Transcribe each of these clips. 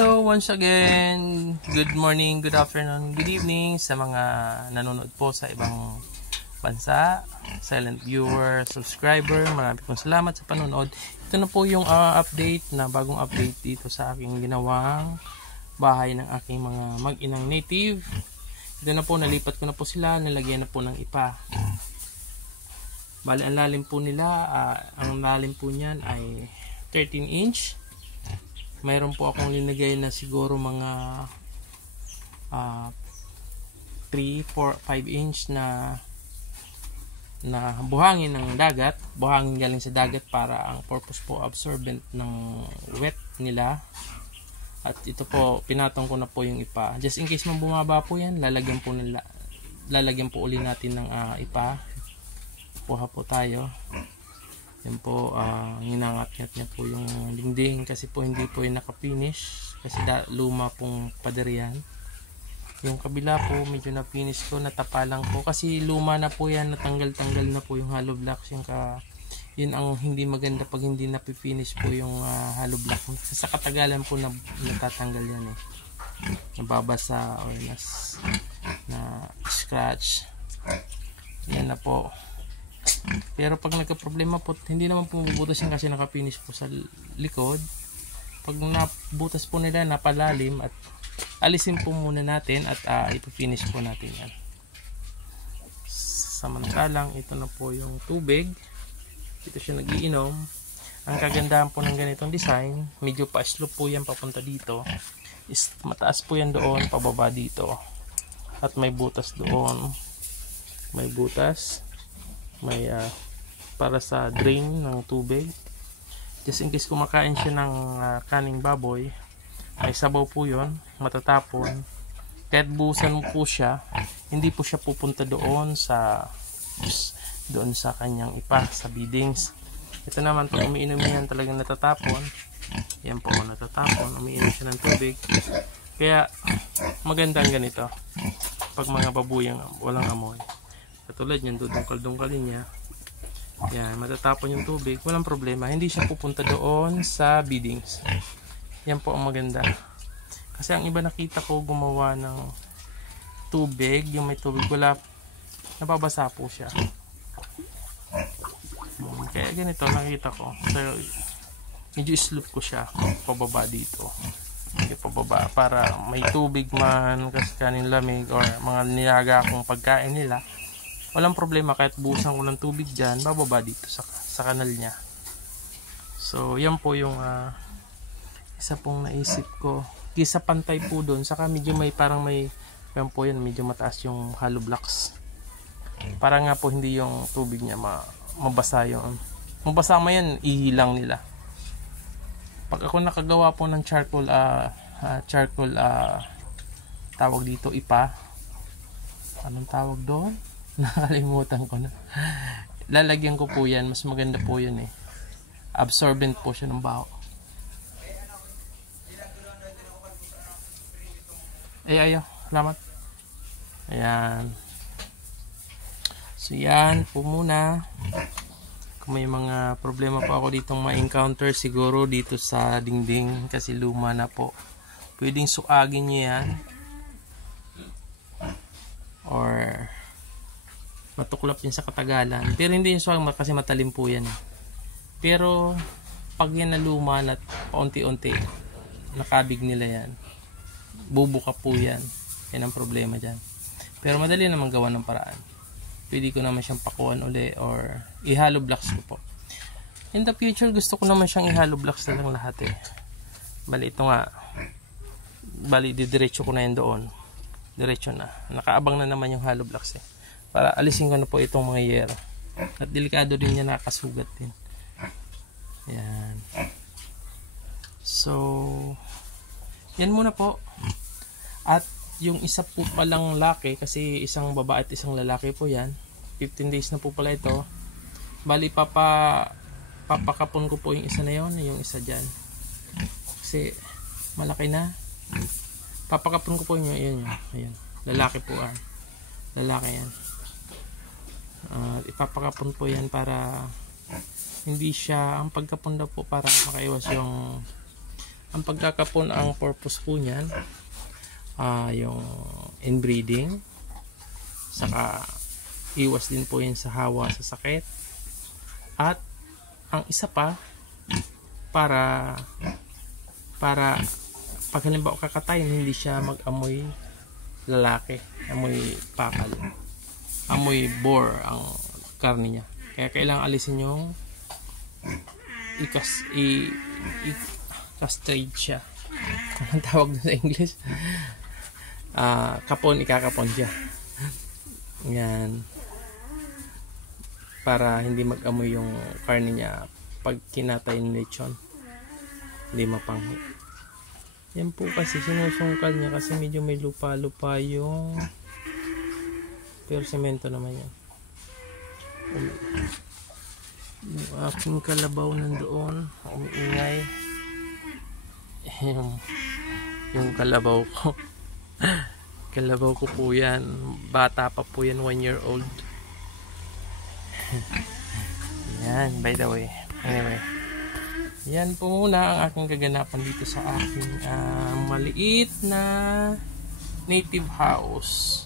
Hello once again. Good morning, good afternoon, good evening sa mga nanonood po sa ibang bansa, silent viewer, subscriber. Marami pong salamat sa panonood. Ito na po yung bagong update dito sa aking ginawang bahay ng aking mga mag-inang native. Ito na po, nalipat ko na po sila, nalagyan na po ng ipa. Bali, ang lalim po nila, ang lalim po niyan ay 13 inch. Mayroon po akong linagay na siguro mga 3, 4, 5 inch na buhangin ng dagat, buhangin galing sa dagat para ang purpose po absorbent ng wet nila. At ito po, pinatong ko na po yung ipa. Just in case man bumaba po yan, lalagyan po uli natin ng ipa. Kuha po tayo. Yan po, hinangat-ngat niya po yung dingding kasi po hindi po yung nakapinish kasi luma pong pader yan. Yung kabila po medyo na-finish ko, natapalang po kasi luma na po yan, natanggal-tanggal na po yung hollow blocks. Yun ang hindi maganda pag hindi na-finish po yung hollow block. Sa katagalan po natatanggal yan eh. Nababasa or na scratch. Yan na po. Pero pag nagka-problema po, hindi naman po mabubutas yan kasi naka-finish po sa likod. Pag nabutas po nila, napalalim at alisin po muna natin at ipifinish po natin yan. Samantalang ito na po yung tubig. Ito siya nagiinom. Ang kagandahan po ng ganitong design, medyo pa-slope po yan papunta dito. Mataas po yan doon, pababa dito. At may butas doon. May butas. May para sa drain ng tubig. Just in case kumakain siya ng kaning baboy, ay sabaw po yun, matatapon. Kahit busan mo po siya, hindi po siya pupunta doon sa kanyang ipa, sa beadings. Ito naman, pag umiinom yan talagang natatapon. Yan po, natatapon, umiinom siya ng tubig. Kaya magandang ganito pag mga babuyang walang amoy. Katulad yan, dudungkal-dungkalin niya. Yan, matatapon yung tubig, walang problema. Hindi siya pupunta doon sa beadings. Yan po ang maganda. Kasi ang iba nakita ko gumawa ng tubig, yung may tubig, wala, nababasa po siya. Kaya ganito nakita ko. So, medyo slope ko siya pababa dito. Okay, pababa para may tubig man kasi kanin lamig or mga nilaga akong pagkain nila. Walang problema kahit busan ko ng tubig dyan, bababa dito sa kanal niya. So, yan po yung isa pong naisip ko. Kisa pantay po doon, saka medyo yan po yan, medyo mataas yung hollow blocks. Para nga po hindi yung tubig niya mabasa yung, mabasa mo yan, ihilang nila. Pag ako nakagawa po ng charcoal, tawag dito ipa. Anong tawag doon? Nakalimutan ko na. Lalagyan ko po yan. Mas maganda po yan eh. Absorbent po siya ng baho. Ayaw. Salamat. Ayan. So yan po muna. Kung may mga problema po ako ditong ma-encounter siguro dito sa dingding kasi luma na po. Pwedeng suagin nyo yan. Or matuklap yun sa katagalan. Pero hindi yung swag kasi matalim po yan. Pero pag yan naluma at paunti-unti nakabig nila yan, bubuka po yan. Yan ang problema dyan. Pero madali naman gawa ng paraan. Pwede ko naman siyang pakuan uli or i-hollow blocks ko po. In the future gusto ko naman siyang i-hollow blocks na lang lahat eh. Bali ito nga. Bali didiretso ko na yan doon. Diretso na. Nakaabang na naman yung hollow blocks eh. Para alisin ko na po itong mga yero. At delikado din niya, nakasugat din. Yan. So, yan muna po. At yung isa po palang laki, kasi isang babae at isang lalaki po yan. 15 days na po pala ito. Bali, papakapon ko po yung isa na yon, yung isa dyan. Kasi malaki na. Papakapon ko po yung yun. Ayan. Lalaki po yan. Lalaki yan. Ipapakapon po yan para hindi siya, ang pagkapon daw po para makaiwas yung Ang pagkakapon, ang purpose po niyan, yung inbreeding, saka iwas din po yun sa hawa sa sakit, at ang isa pa, para pag halimbawa kakatayin, hindi siya mag-amoy lalaki, amoy pakal, amoy boar ang karne niya. Kaya kailangan alisin yung i-castrate siya. Anong tawag na sa English? Ikakapon siya. Yan. Para hindi mag-amoy yung karne niya pag kinatay ng lechon. Hindi mapanghi. Yan po kasi sinusungkal niya kasi medyo may lupa-lupa yung, pero semento naman yan. Yung aking kalabaw nandoon, umiingay. Yung kalabaw ko. Kalabaw ko po yan. Bata pa po yan, 1 year old. Yan, by the way. Anyway. Yan po muna ang aking kaganapan dito sa aking maliit na native house.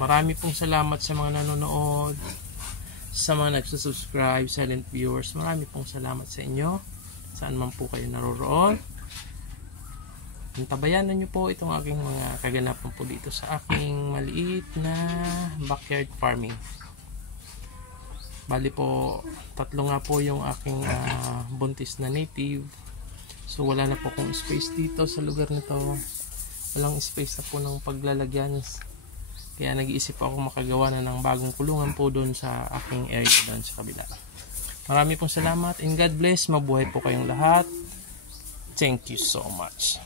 Marami pong salamat sa mga nanonood, sa mga nagsusubscribe, silent viewers. Marami pong salamat sa inyo, saan man po kayo naroroon. Tabayanan nyo po itong aking mga kaganapan po dito sa aking maliit na backyard farming. Bali po, 3 nga po yung aking buntis na native. So wala na po akong space dito sa lugar nito. Walang space na po ng paglalagyan. Kaya nag-iisip ako makagawa na ng bagong kulungan po doon sa aking area doon sa kabila. Marami pong salamat and God bless. Mabuhay po kayong lahat. Thank you so much.